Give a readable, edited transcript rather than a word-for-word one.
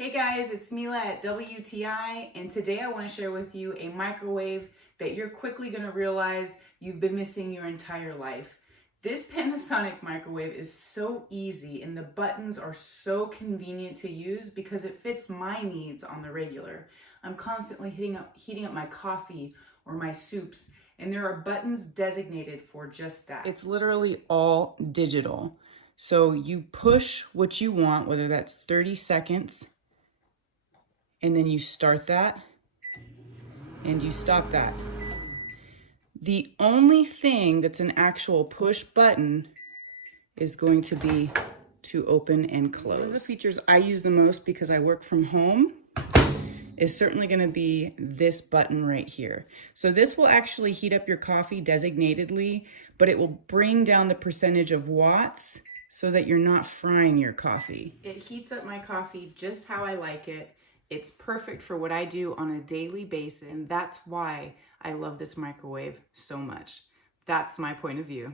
Hey guys, it's Mila at WTI, and today I want to share with you a microwave that you're quickly going to realize you've been missing your entire life. This Panasonic microwave is so easy and the buttons are so convenient to use because it fits my needs on the regular. I'm constantly heating up my coffee or my soups, and there are buttons designated for just that. It's literally all digital. So you push what you want, whether that's 30 seconds, and then you start that and you stop that. The only thing that's an actual push button is going to be to open and close. One of the features I use the most because I work from home is certainly going to be this button right here. So this will actually heat up your coffee designatedly, but it will bring down the percentage of watts so that you're not frying your coffee. It heats up my coffee just how I like it. It's perfect for what I do on a daily basis, and that's why I love this microwave so much. That's my point of view.